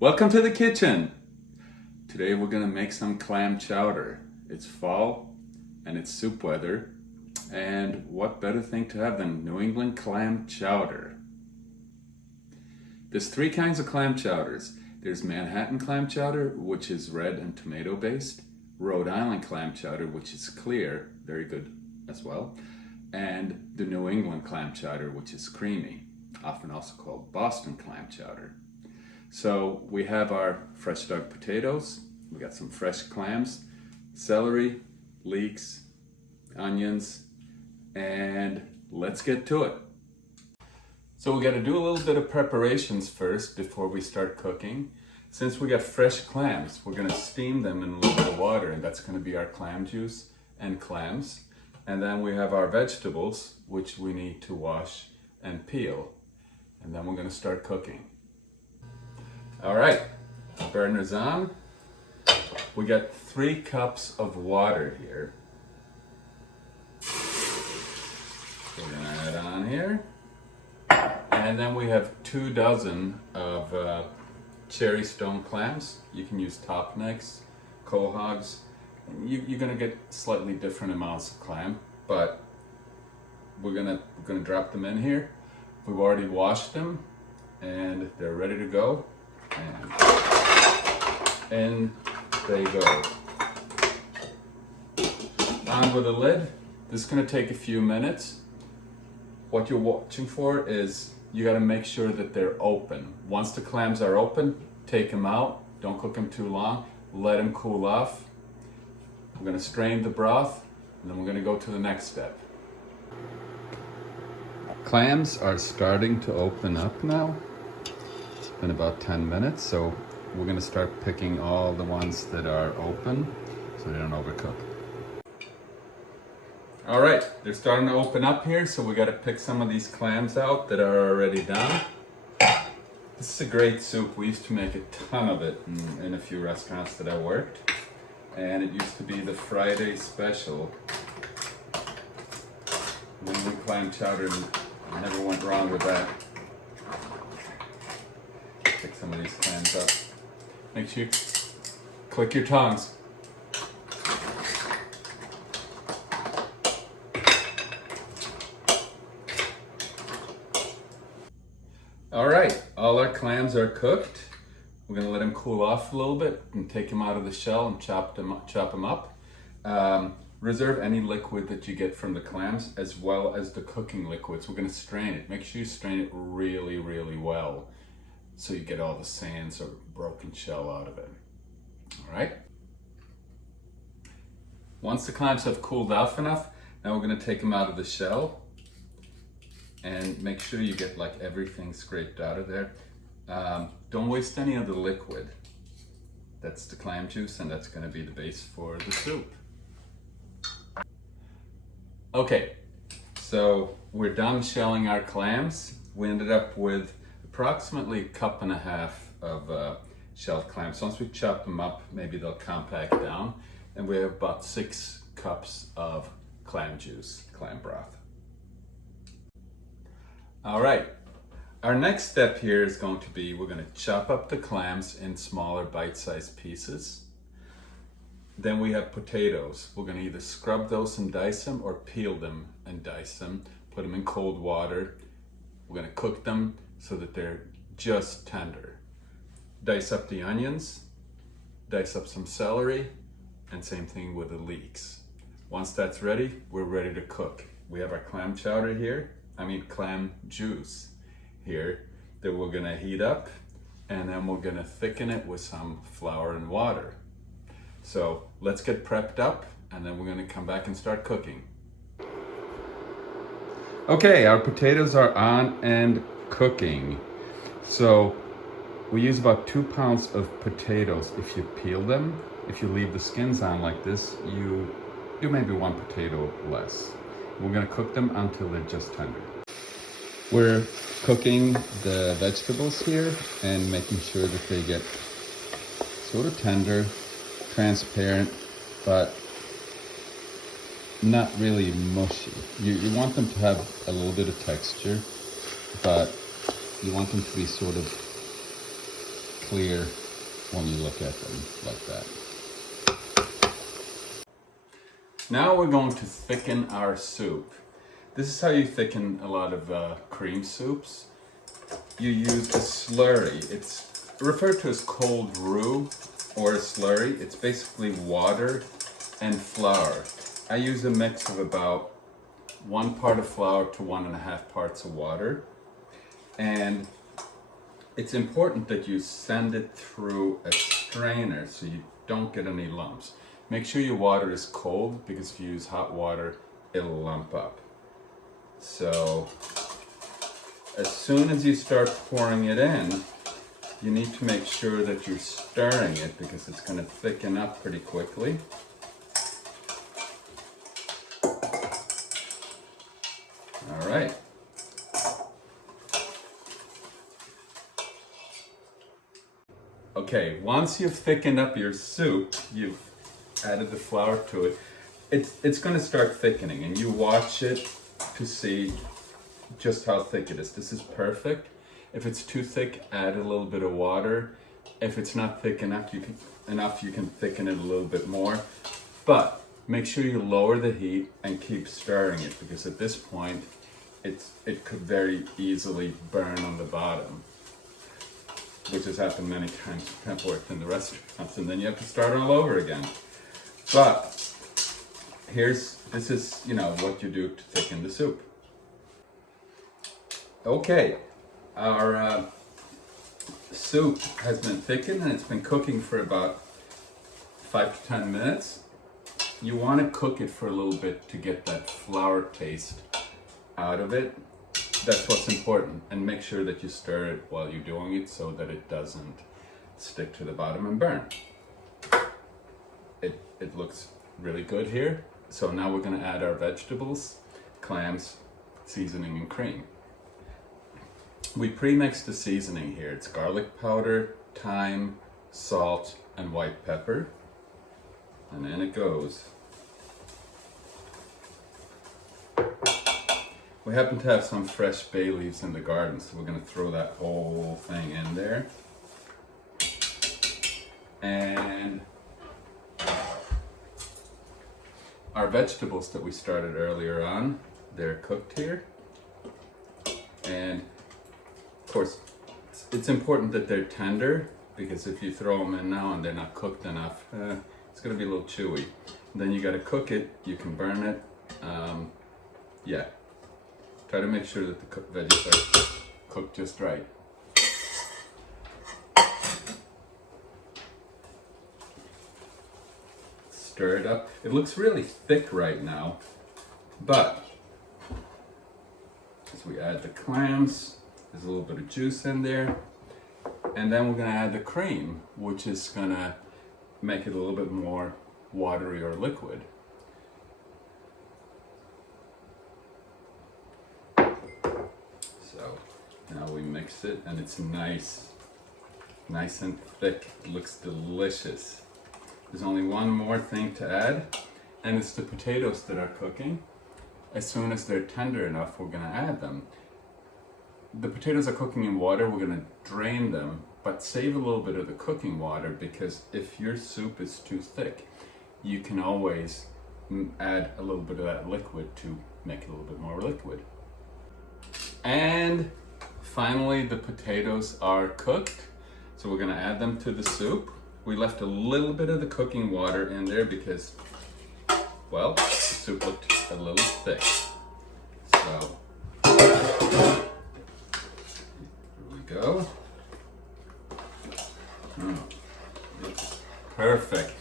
Welcome to the kitchen. Today we're gonna make some clam chowder. It's fall and it's soup weather, and what better thing to have than New England clam chowder? There's three kinds of clam chowders. There's Manhattan clam chowder, which is red and tomato based, Rhode Island clam chowder, which is clear, very good as well, and the New England clam chowder, which is creamy, often also called Boston clam chowder. So we have our fresh dug potatoes, we got some fresh clams, celery, leeks, onions, and let's get to it. So we got to do a little bit of preparations first before we start cooking. Since we got fresh clams, we're going to steam them in a little bit of water, and that's going to be our clam juice and clams. And then we have our vegetables, which we need to wash and peel. And then we're going to start cooking. All right, burner's on. We got 3 cups of water here. We're gonna add on here. And then we have 2 dozen of cherry stone clams. You can use top necks, quahogs. You're gonna get slightly different amounts of clam, but we're gonna drop them in here. We've already washed them and they're ready to go. And there you go. On with the lid. This is going to take a few minutes. What you're watching for is you got to make sure that they're open. Once the clams are open, take them out. Don't cook them too long. Let them cool off. We're going to strain the broth, and then we're going to go to the next step. Clams are starting to open up now. In about 10 minutes, so we're going to start picking all the ones that are open so they don't overcook. All right, they're starting to open up here, so we got to pick some of these clams out that are already done. This is a great soup. We used to make a ton of it in a few restaurants that I worked, and it used to be the Friday special. New England clam chowder, never went wrong with that. Pick some of these clams up. Make sure you click your tongues. All right, all our clams are cooked. We're gonna let them cool off a little bit and take them out of the shell and chop them up. Reserve any liquid that you get from the clams as well as the cooking liquids. We're gonna strain it. Make sure you strain it really, really well, so you get all the sands or broken shell out of it. All right. Once the clams have cooled off enough, now we're gonna take them out of the shell and make sure you get like everything scraped out of there. Don't waste any of the liquid. That's the clam juice, and that's gonna be the base for the soup. Okay, so we're done shelling our clams. We ended up with approximately 1.5 cups of shelled clams. Once we chop them up, maybe they'll compact down. And we have about 6 cups of clam juice, clam broth. All right, our next step here is going to be, we're gonna chop up the clams in smaller bite-sized pieces. Then we have potatoes. We're gonna either scrub those and dice them or peel them and dice them, put them in cold water. We're gonna cook them so that they're just tender. Dice up the onions, dice up some celery, and same thing with the leeks. Once that's ready, we're ready to cook. We have our clam chowder here, clam juice here that we're gonna heat up, and then we're gonna thicken it with some flour and water. So let's get prepped up, and then we're gonna come back and start cooking. Okay, our potatoes are on and cooking. So we use about 2 pounds of potatoes if you peel them. If you leave the skins on like this, you do maybe 1 potato less. We're gonna cook them until they're just tender. We're cooking the vegetables here and making sure that they get sort of tender, transparent, but not really mushy. You want them to have a little bit of texture, but you want them to be sort of clear when you look at them like that. Now we're going to thicken our soup. This is how you thicken a lot of cream soups. You use a slurry. It's referred to as cold roux or a slurry. It's basically water and flour. I use a mix of about 1 part of flour to 1.5 parts of water. And it's important that you send it through a strainer so you don't get any lumps. Make sure your water is cold, because if you use hot water, it'll lump up. So as soon as you start pouring it in, you need to make sure that you're stirring it, because it's going to thicken up pretty quickly. All right. Okay, once you've thickened up your soup, you've added the flour to it, it's going to start thickening, and you watch it to see just how thick it is. This is perfect. If it's too thick, add a little bit of water. If it's not thick enough, you can thicken it a little bit more. But make sure you lower the heat and keep stirring it, because at this point, it could very easily burn on the bottom, which has happened many times when I've worked in the restaurants, and then you have to start all over again. But this is what you do to thicken the soup. Okay, our soup has been thickened, and it's been cooking for about 5 to 10 minutes. You want to cook it for a little bit to get that flour taste out of it. That's what's important, and make sure that you stir it while you're doing it so that it doesn't stick to the bottom and burn. It looks really good here. So now we're going to add our vegetables, clams, seasoning, and cream. We pre-mixed the seasoning here. It's garlic powder, thyme, salt, and white pepper. And in it goes. We happen to have some fresh bay leaves in the garden, so we're going to throw that whole thing in there. And our vegetables that we started earlier on, they're cooked here. And of course, it's important that they're tender, because if you throw them in now and they're not cooked enough, it's going to be a little chewy. And then you got to cook it, you can burn it. Yeah. Try to make sure that the veggies are cooked just right. Stir it up. It looks really thick right now, but as we add the clams, there's a little bit of juice in there, and then we're going to add the cream, which is going to make it a little bit more watery or liquid. So now we mix it, and it's nice and thick. It looks delicious. There's only one more thing to add, and it's the potatoes that are cooking. As soon as they're tender enough, we're going to add them. The potatoes are cooking in water. We're going to drain them, but save a little bit of the cooking water, because if your soup is too thick, you can always add a little bit of that liquid to make it a little bit more liquid. And finally, the potatoes are cooked, so we're going to add them to the soup. We left a little bit of the cooking water in there because, well, the soup looked a little thick. So, here we go. It's perfect.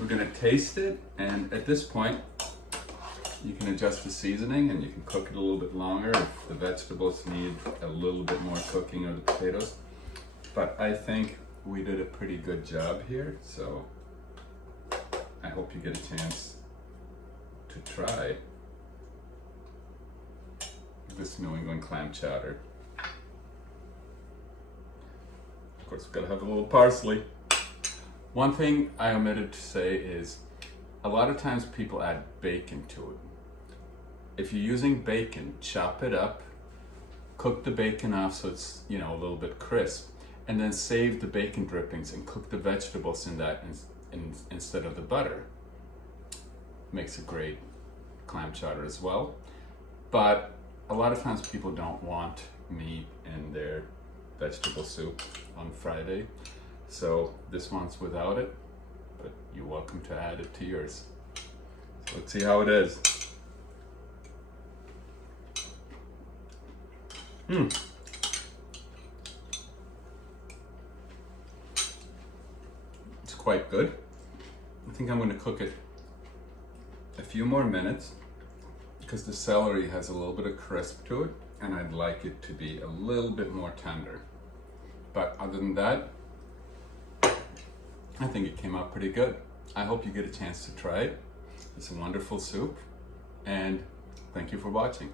We're going to taste it, and at this point, you can adjust the seasoning, and you can cook it a little bit longer if the vegetables need a little bit more cooking, or the potatoes. But I think we did a pretty good job here, so I hope you get a chance to try this New England clam chowder. Of course, we've got to have a little parsley. One thing I omitted to say is, a lot of times people add bacon to it. If you're using bacon, chop it up Cook the bacon off so it's, you know, a little bit crisp, and then save the bacon drippings and cook the vegetables in that instead of the butter. Makes a great clam chowder as well. But a lot of times people don't want meat in their vegetable soup on Friday, so this one's without it, but you're welcome to add it to yours. So let's see how it is. It's quite good. I think I'm going to cook it a few more minutes because the celery has a little bit of crisp to it, and I'd like it to be a little bit more tender. But other than that, I think it came out pretty good. I hope you get a chance to try it. It's a wonderful soup, and thank you for watching.